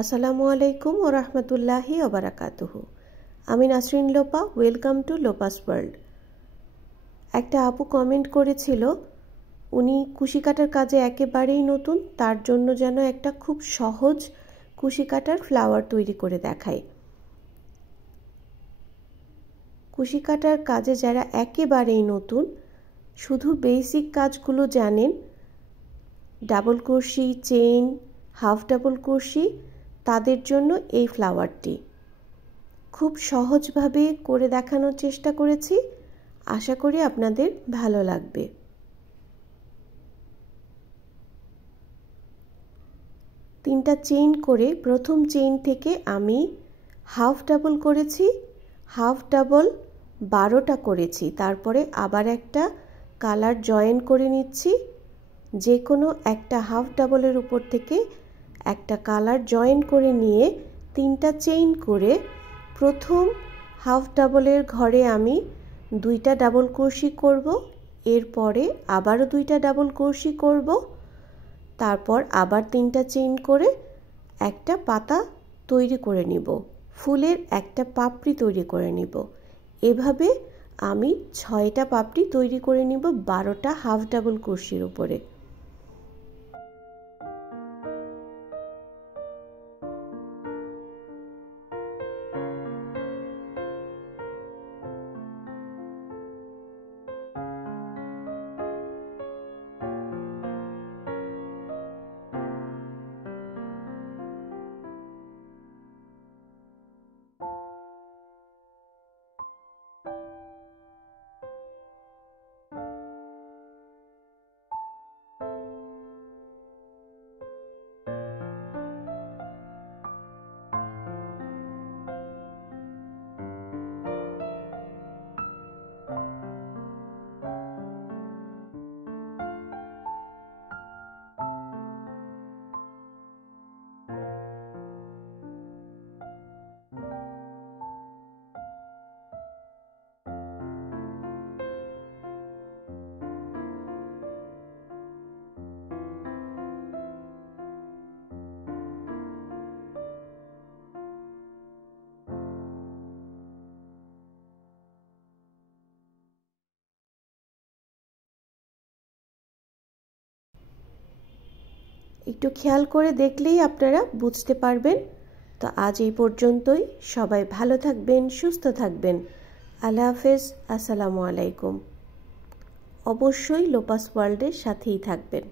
আসসালামু আলাইকুম ওয়া রাহমাতুল্লাহি ওয়া বারাকাতুহু। আমি Nasrin Lopa, welcome to Lopa's world. একটা আপু কমেন্ট করেছিল উনি কুশি কাটার কাজে একেবারেই নতুন, তার জন্য যেন একটা খুব সহজ কুশি কাটার ফ্লাওয়ার তৈরি করে দেখায়। কুশি কাটার কাজে যারা একেবারেই নতুন, শুধু বেসিক কাজগুলো জানেন, double crochet, chain, half double crochet, তাদের জন্য এই ফ্লাওয়ারটি খুব সহজভাবে করে দেখানোর চেষ্টা করেছি। আশা করি আপনাদের ভালো লাগবে। তিনটা চেইন করে প্রথম চেইন থেকে আমি হাফ ডাবল করেছি, হাফ ডাবল 12টা করেছি। তারপরে আবার একটা কালার জয়েন করে নিচ্ছি। যে কোনো একটা হাফ ডাবলের উপর থেকে একটা কালার জয়েন করে নিয়ে তিনটা চেইন করে প্রথম হাফ ডাবলের ঘরে আমি 2টা ডাবল ক্রোশি করব, এরপরে আবারও 2টা ডাবল ক্রোশি করব, তারপর আবার 3টা চেইন করে একটা পাতা তৈরি করে নিব, ফুলের একটা পাপড়ি তৈরি করে নিব। এভাবে আমি 6টা পাপড়ি তৈরি করে নিব 12টা হাফ ডাবল ক্রোশির উপরে। একটু খেয়াল করে দেখলেই আপনারা বুঝতে পারবেন। তো আজ এই পর্যন্তই। সবাই ভালো থাকবেন, সুস্থ থাকবেন। আল্লাহ হাফেজ, আসসালামু আলাইকুম। অবশ্যই লোপাস ওয়ার্ল্ডের সাথেই থাকবেন।